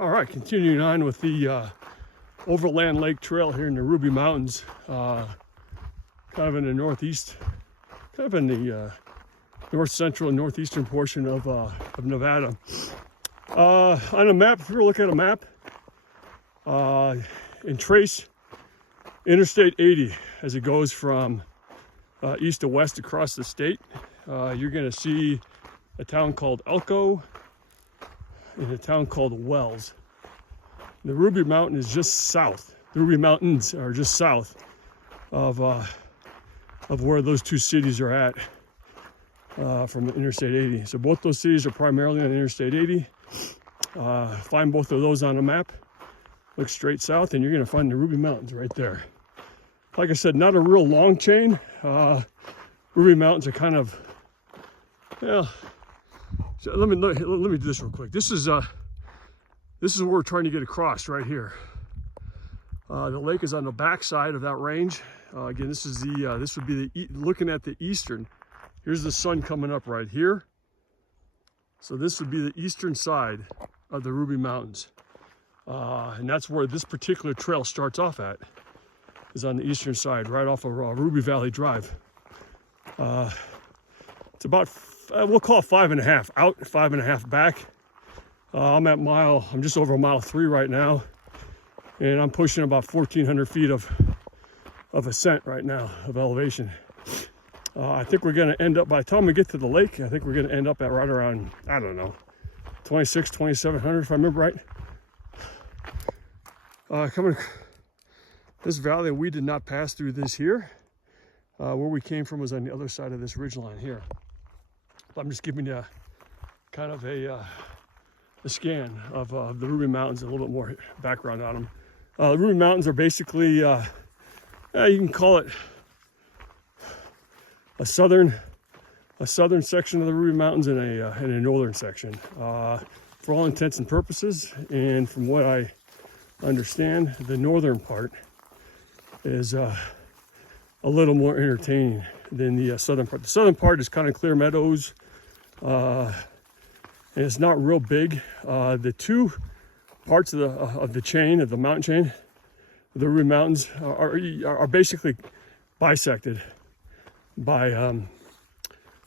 All right, continuing on with the Overland Lake Trail here in the Ruby Mountains, kind of in the northeast, kind of in the north central and northeastern portion of Nevada. On a map, if you were looking at a map, and trace Interstate 80 as it goes from east to west across the state, you're going to see a town called Elko and a town called Wells. The Ruby Mountain is just south. The Ruby Mountains are just south of where those two cities are at from Interstate 80. So both those cities are primarily on Interstate 80. Find both of those on a map. Look straight south and you're going to find the Ruby Mountains right there. Like I said, not a real long chain. Ruby Mountains are kind of, well, so let me do this real quick. This is what we're trying to get across right here. The lake is on the back side of that range. Again, this is this would be looking at the eastern. Here's the sun coming up right here. So this would be the eastern side of the Ruby Mountains. And that's where this particular trail starts off at, is on the eastern side, right off of Ruby Valley Drive. It's about, we'll call it 5.5 out, 5.5 back. I'm just over mile 3 right now, and I'm pushing about 1,400 feet of ascent right now, of elevation. I think we're going to end up, by the time we get to the lake, I think we're going to end up at right around, I don't know, 2,700 if I remember right. Coming this valley, we did not pass through this here. Where we came from was on the other side of this ridge line here. But I'm just giving you kind of a scan of the Ruby Mountains, a little bit more background on them. The Ruby Mountains are basically, you can call it a southern section of the Ruby Mountains and a northern section. For all intents and purposes, and from what I understand, the northern part is a little more entertaining than the southern part. The southern part is kind of clear meadows, and it's not real big. The two parts of the chain, of the mountain chain, the Ruby Mountains, are basically bisected by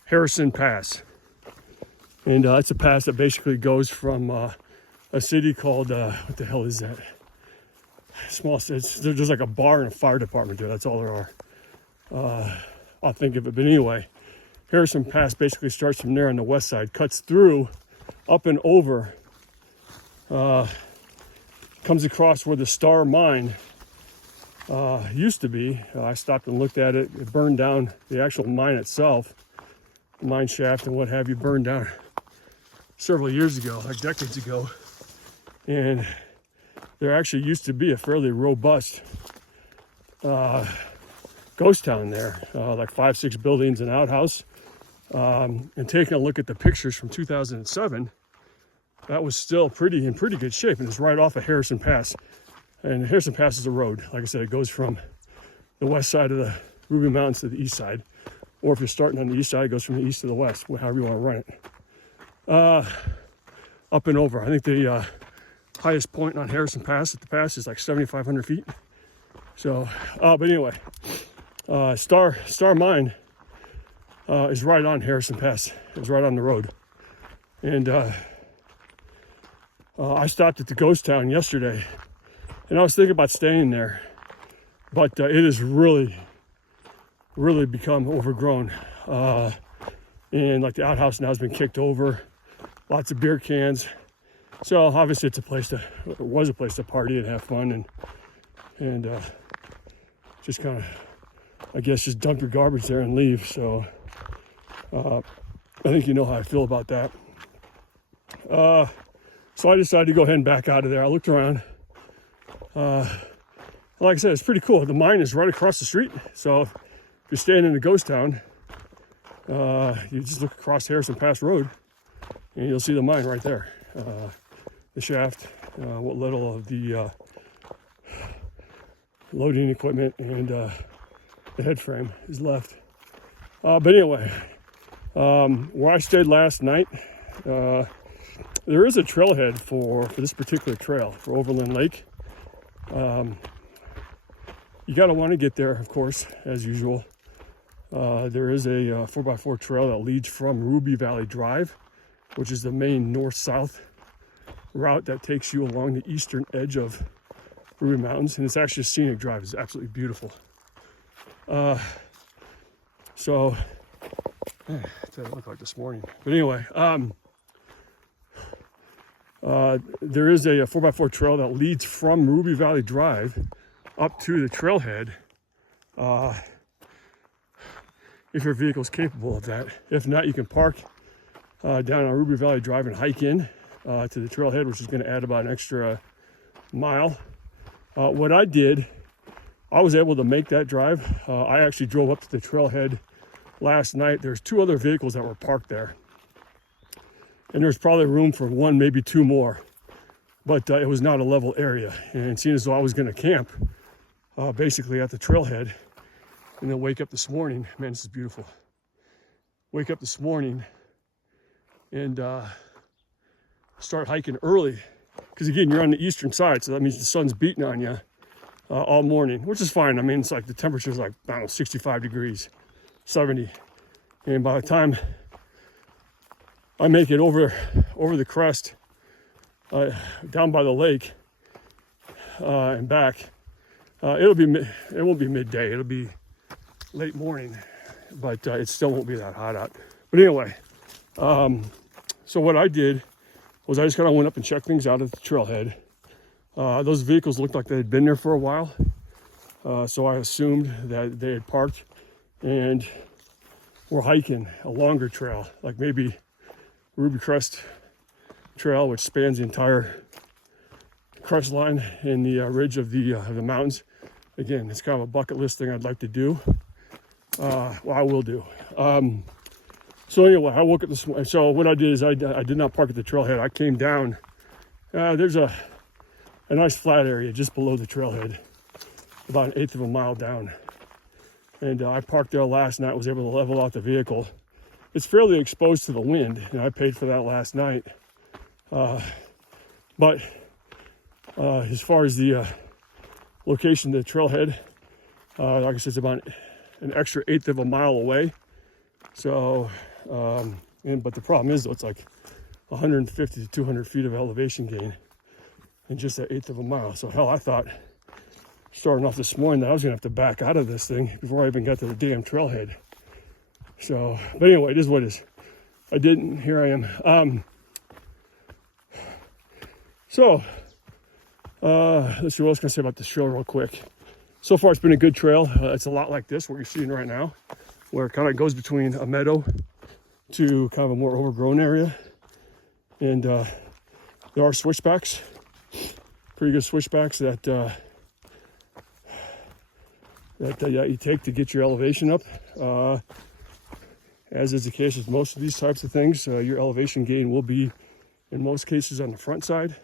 Harrison Pass. And it's a pass that basically goes from a city called, what the hell is that? There's like a bar and a fire department there. That's all there are. I'll think of it. But anyway, Harrison Pass basically starts from there on the west side, cuts through, up and over, comes across where the Star Mine used to be. I stopped and looked at it. It burned down. The actual mine itself, the mine shaft and what have you, burned down several years ago, like decades ago. And there actually used to be a fairly robust ghost town there, like 5-6 buildings, an outhouse. And taking a look at the pictures from 2007, that was still in pretty good shape, and it's right off of Harrison Pass. And Harrison Pass is a road. Like I said, it goes from the west side of the Ruby Mountains to the east side. Or if you're starting on the east side, it goes from the east to the west, however you want to run it. Up and over. I think the highest point on Harrison Pass at the pass is like 7,500 feet. So, but anyway, Star Mine is right on Harrison Pass. It's right on the road. And I stopped at the ghost town yesterday, and I was thinking about staying there, but it has really become overgrown. And like the outhouse now has been kicked over, lots of beer cans. So obviously it was a place to party and have fun and just kind of, I guess, just dump your garbage there and leave. So I think you know how I feel about that. So I decided to go ahead and back out of there. I looked around. Like I said, it's pretty cool. The mine is right across the street. So if you're staying in the ghost town, you just look across Harrison Pass Road and you'll see the mine right there. The shaft, what little of the loading equipment and the head frame is left. But anyway, where I stayed last night, there is a trailhead for this particular trail, for Overland Lake. You gotta want to get there, of course, as usual. There is a 4x4 trail that leads from Ruby Valley Drive, which is the main north-south route that takes you along the eastern edge of Ruby Mountains, and it's actually a scenic drive. It's absolutely beautiful. So, that's what it looked like this morning. But anyway, there is a 4x4 trail that leads from Ruby Valley Drive up to the trailhead, if your vehicle is capable of that. If not, you can park down on Ruby Valley Drive and hike in to the trailhead, which is going to add about an extra mile. What I did, I was able to make that drive. I actually drove up to the trailhead last night. There's 2 other vehicles that were parked there, and there's probably room for 1, maybe 2 more, but it was not a level area. And seeing as though I was going to camp basically at the trailhead, and then wake up this morning, man, this is beautiful. Wake up this morning and start hiking early, because again, you're on the eastern side, so that means the sun's beating on you all morning, which is fine. I mean, it's like the temperature's like, I don't know, 65 degrees, 70, and by the time I make it over the crest, down by the lake and back, it won't be midday. It'll be late morning, but it still won't be that hot out. But anyway, so what I did was I just kind of went up and checked things out at the trailhead. Those vehicles looked like they had been there for a while, so I assumed that they had parked and were hiking a longer trail, like maybe Ruby Crest Trail, which spans the entire crest line in the ridge of the mountains. Again, it's kind of a bucket list thing I'd like to do. Well, I will do. So anyway, I woke up this morning. So what I did is I did not park at the trailhead. I came down. There's a nice flat area just below the trailhead, about 1/8 of a mile down. And I parked there last night, was able to level out the vehicle. It's fairly exposed to the wind, and I paid for that last night. But as far as the location of the trailhead, like I said, it's about an extra 1/8 of a mile away. So, but the problem is, though, it's like 150 to 200 feet of elevation gain in just that 1/8 of a mile. So hell, I thought starting off this morning that I was gonna have to back out of this thing before I even got to the damn trailhead. So, but anyway, it is what it is. I didn't. Here I am. Let's see what else can I say about this trail real quick. So far, it's been a good trail. It's a lot like this, what you're seeing right now, where it kind of goes between a meadow to kind of a more overgrown area. And there are switchbacks, pretty good switchbacks that you take to get your elevation up. As is the case with most of these types of things, your elevation gain will be, in most cases, on the front side,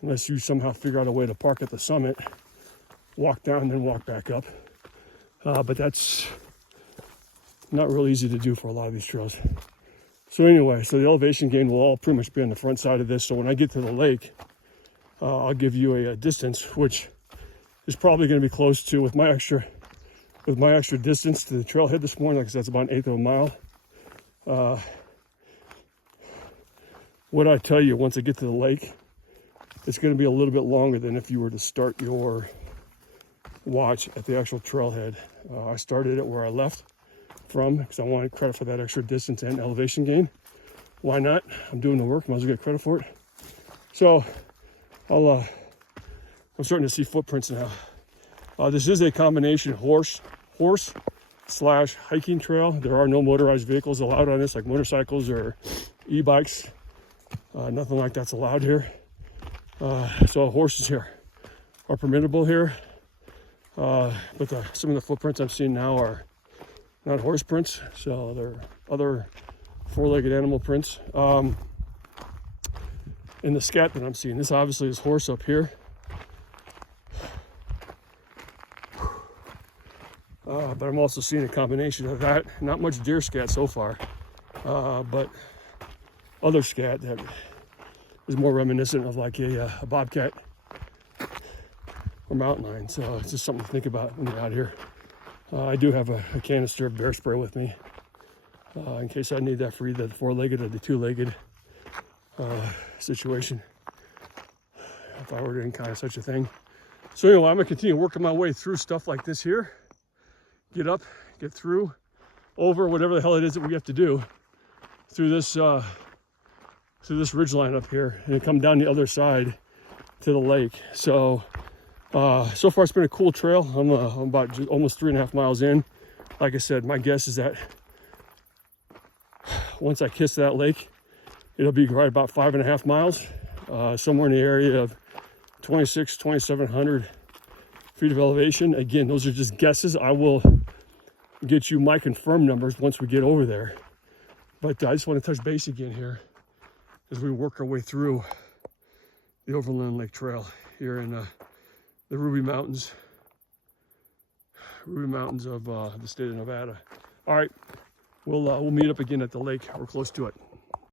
unless you somehow figure out a way to park at the summit, walk down, then walk back up. But that's not really easy to do for a lot of these trails. So anyway, so the elevation gain will all pretty much be on the front side of this. So when I get to the lake, I'll give you a distance, which is probably going to be close to, with my extra distance to the trailhead this morning, like I said, that's about 1/8 of a mile. What I tell you, once I get to the lake, it's going to be a little bit longer than if you were to start your watch at the actual trailhead. I started it where I left from because I wanted credit for that extra distance and elevation gain. Why not? I'm doing the work, might as well get credit for it. So I'm starting to see footprints now. This is a combination horse / hiking trail. There are no motorized vehicles allowed on this, like motorcycles or e-bikes. Nothing like that's allowed here. So horses here are permittable here. But some of the footprints I'm seeing now are not horse prints, so they're other four-legged animal prints. In the scat that I'm seeing, this obviously is horse up here. But I'm also seeing a combination of that. Not much deer scat so far, but other scat that is more reminiscent of like a bobcat or mountain lion. So it's just something to think about when you're out here. I do have a canister of bear spray with me in case I need that for either the 4-legged or the 2-legged situation, if I were to encounter such a thing. So anyway, I'm gonna continue working my way through stuff like this here. Get up, get through, over whatever the hell it is that we have to do through this ridge line up here, and come down the other side to the lake. So so far it's been a cool trail. I'm about almost 3.5 miles in. Like I said, my guess is that once I kiss that lake, it'll be right about 5.5 miles, somewhere in the area of 2,700 feet of elevation. Again, those are just guesses. I will get you my confirmed numbers once we get over there. But I just want to touch base again here as we work our way through the Overland Lake Trail here in the Ruby Mountains of the state of Nevada. All right, we'll meet up again at the lake. We're close to it.